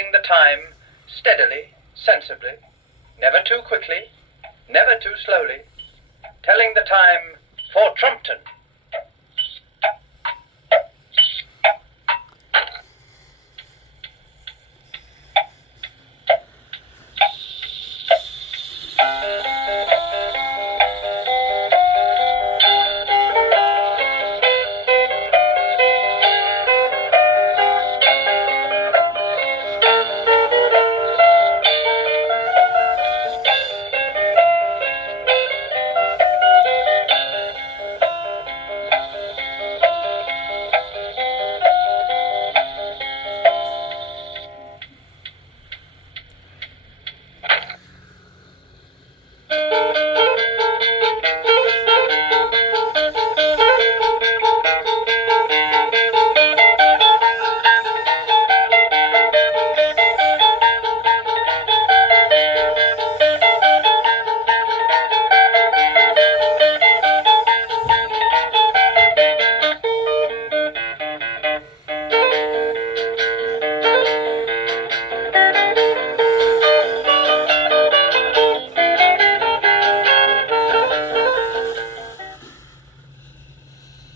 telling the time steadily, sensibly, never too quickly, never too slowly, telling the time for Trumpton.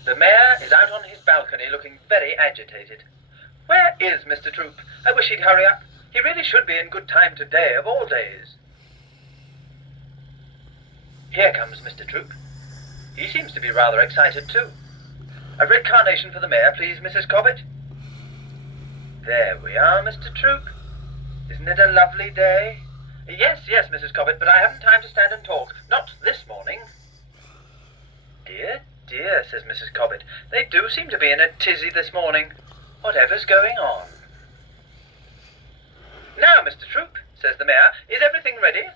The mayor is out on his balcony looking very agitated. Where is Mr. Troop? I wish he'd hurry up. He really should be in good time today, of all days. Here comes Mr. Troop. He seems to be rather excited too. A red carnation for the mayor, please, Mrs. Cobbett. There we are, Mr. Troop. Isn't it a lovely day? Yes, yes, Mrs. Cobbett, but I haven't time to stand and talk. Not this morning. Dear, dear, says Mrs. Cobbett. They do seem to be in a tizzy this morning. Whatever's going on? Now, Mr. Troop, says the mayor, is everything ready?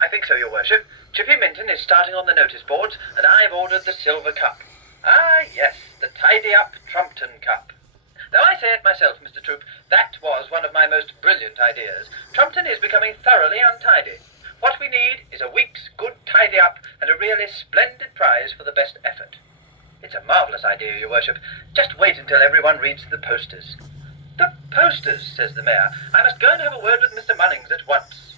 I think so, your worship. Chippy Minton is starting on the notice boards, and I've ordered the silver cup. Ah, yes, the tidy-up Trumpton cup. Though I say it myself, Mr. Troop, that was one of my most brilliant ideas. Trumpton is becoming thoroughly untidy. What we need is a week's good tidy-up and a really splendid prize for the best effort. It's a marvellous idea, your worship. Just wait until everyone reads the posters. The posters, says the mayor. I must go and have a word with Mr. Munnings at once.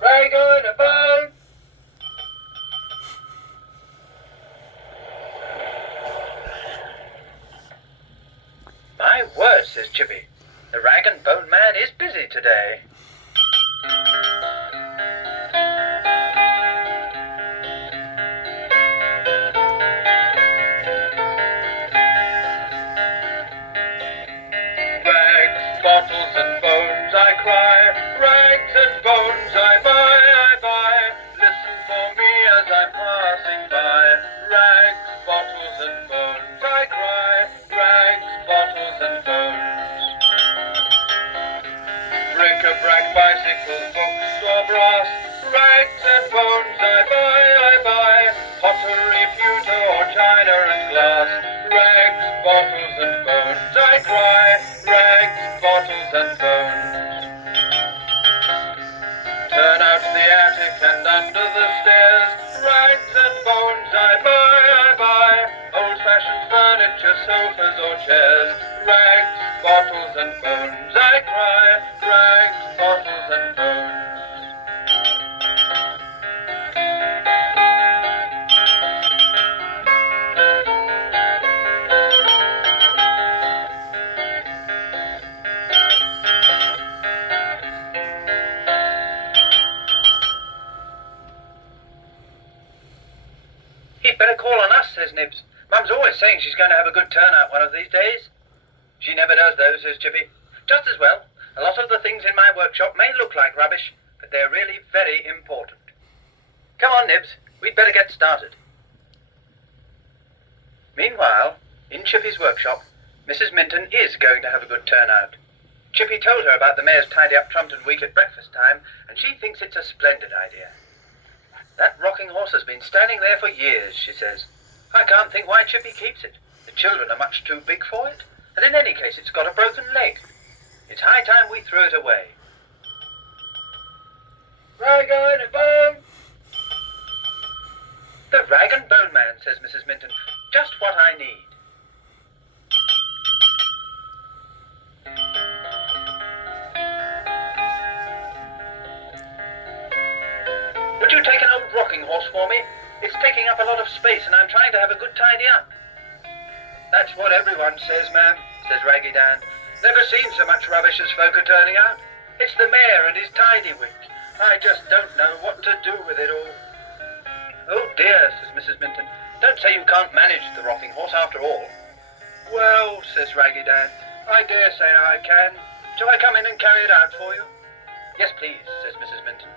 Rag on a bone! My word, says Chippy. The rag and bone man is busy today. Rags, bottles and bones I cry, rags and bones I buy. Listen for me as I'm passing by. Rags, bottles and bones I cry, rags, bottles and bones. Bric-a-brac, bicycles, books or brass, rags and bones I buy. Pottery, pewter or china and glass, rags, bottles and bones I cry, rags, bottles and bones. Turn out the attic and under the stairs, rags and bones I buy. Old-fashioned furniture, sofas or chairs, rags, bottles and bones I cry, rags, bottles and bones. He'd better call on us, says Nibs. Mum's always saying she's going to have a good turnout one of these days. She never does, though, says Chippy. Just as well. A lot of the things in my workshop may look like rubbish, but they're really very important. Come on, Nibs. We'd better get started. Meanwhile, in Chippy's workshop, Mrs. Minton is going to have a good turnout. Chippy told her about the mayor's tidy-up Trumpton week at breakfast time, and she thinks it's a splendid idea. That rocking horse has been standing there for years, she says. I can't think why Chippy keeps it. The children are much too big for it, and in any case it's got a broken leg. It's high time we threw it away. Rag and bone! The rag and bone man, says Mrs. Minton. Just what I need. for me. It's taking up a lot of space and I'm trying to have a good tidy up. That's what everyone says, ma'am, says Raggy Dan. Never seen so much rubbish as folk are turning out. It's the mayor and his tidy-witch. I just don't know what to do with it all. Oh dear, says Mrs. Minton. Don't say you can't manage the rocking horse after all. Well, says Raggy Dan, I dare say I can. Shall I come in and carry it out for you? Yes, please, says Mrs. Minton.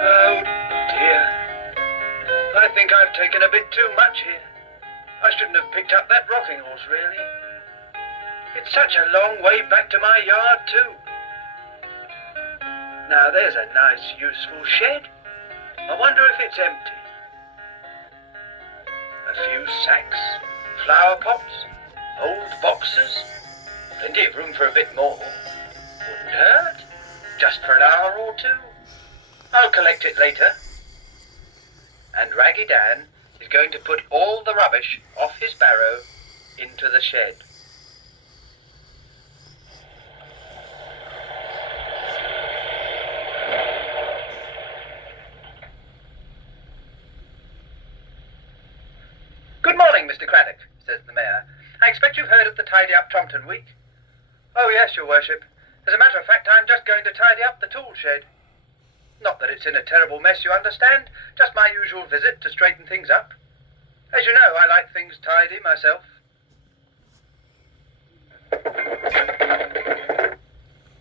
Oh dear. I think I've taken a bit too much here. I shouldn't have picked up that rocking horse, really. It's such a long way back to my yard, too. Now, there's a nice, useful shed. I wonder if it's empty. A few sacks, flower pots, old boxes. Plenty of room for a bit more. Wouldn't hurt. Just for an hour or two. I'll collect it later. And Raggy Dan is going to put all the rubbish off his barrow into the shed. Good morning, Mr. Craddock, says the mayor. I expect you've heard of the Tidy Up Trumpton Week. Oh, yes, your worship. As a matter of fact, I'm just going to tidy up the tool shed. Not that it's in a terrible mess, you understand. Just my usual visit to straighten things up. As you know, I like things tidy myself.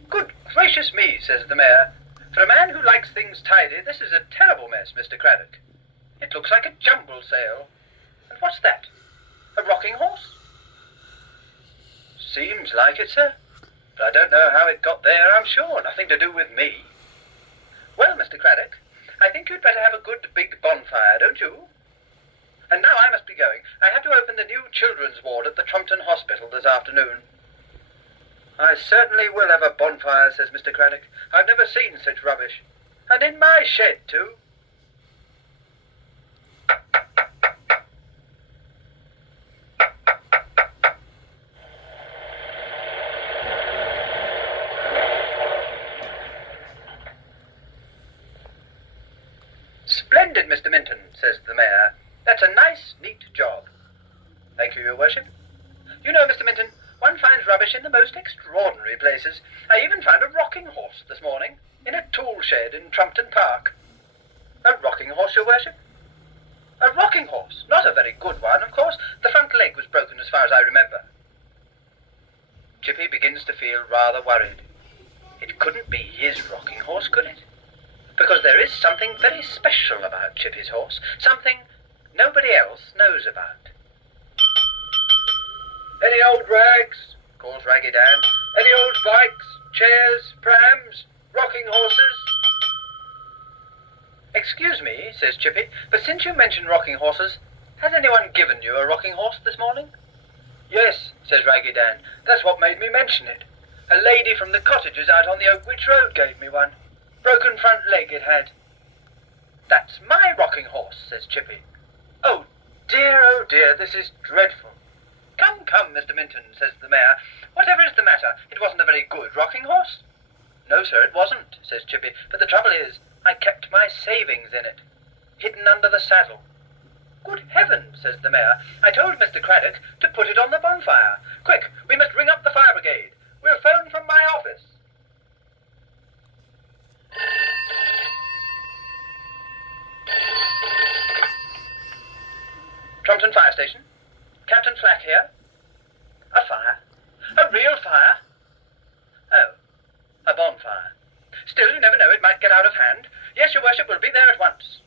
Good gracious me, says the mayor. For a man who likes things tidy, this is a terrible mess, Mr. Craddock. It looks like a jumble sale. And what's that? A rocking horse? Seems like it, sir. But I don't know how it got there, I'm sure. Nothing to do with me. Well, Mr. Craddock, I think you'd better have a good big bonfire, don't you? And now I must be going. I have to open the new children's ward at the Trumpton Hospital this afternoon. I certainly will have a bonfire, says Mr. Craddock. I've never seen such rubbish. And in my shed, too. Splendid, Mr. Minton, says the mayor. That's a nice, neat job. Thank you, your worship. You know, Mr. Minton, one finds rubbish in the most extraordinary places. I even found a rocking horse this morning in a tool shed in Trumpton Park. A rocking horse, your worship? A rocking horse. Not a very good one, of course. The front leg was broken as far as I remember. Chippy begins to feel rather worried. It couldn't be his rocking horse, could it? Because there is something very special about Chippy's horse. Something nobody else knows about. Any old rags? Calls Raggy Dan. Any old bikes, chairs, prams, rocking horses? Excuse me, says Chippy, but since you mention rocking horses, has anyone given you a rocking horse this morning? Yes, says Raggy Dan. That's what made me mention it. A lady from the cottages out on the Oakwich Road gave me one. Broken front leg it had. That's my rocking horse, says Chippy. Oh dear, this is dreadful. Come, Mr. Minton, says the mayor. Whatever is the matter? It wasn't a very good rocking horse. No, sir, it wasn't, says Chippy. But the trouble is, I kept my savings in it, hidden under the saddle. Good heavens, says the mayor. I told Mr. Craddock to put it on the bonfire. Quick, we must ring up the fire brigade. We'll phone from my office. Trumpton Fire Station. Captain Flack here. A fire? A real fire? Oh, a bonfire. Still, you never know, it might get out of hand. Yes, your worship, we'll be there at once.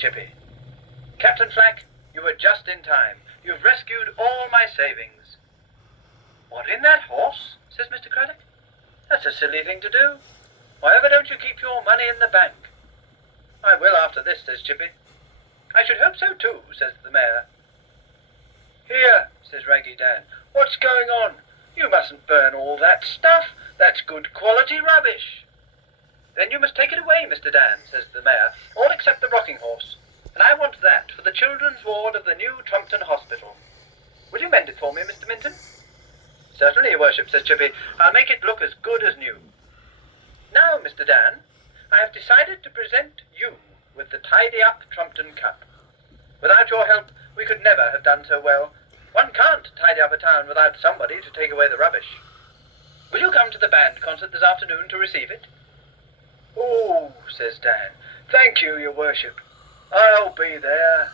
Chippy. Captain Flack, you were just in time. You've rescued all my savings. What, in that horse? Says Mr. Craddock. That's a silly thing to do. Why ever don't you keep your money in the bank? I will after this, says Chippy. I should hope so too, says the mayor. Here, says Raggy Dan, what's going on? You mustn't burn all that stuff. That's good quality rubbish. Then you must take it away, Mr. Dan, says the mayor, all except the rocking horse. And I want that for the children's ward of the new Trumpton Hospital. Will you mend it for me, Mr. Minton? Certainly, your worship, says Chippy. I'll make it look as good as new. Now, Mr. Dan, I have decided to present you with the Tidy-Up Trumpton Cup. Without your help, we could never have done so well. One can't tidy up a town without somebody to take away the rubbish. Will you come to the band concert this afternoon to receive it? Oh, says Dan. Thank you, your worship. I'll be there.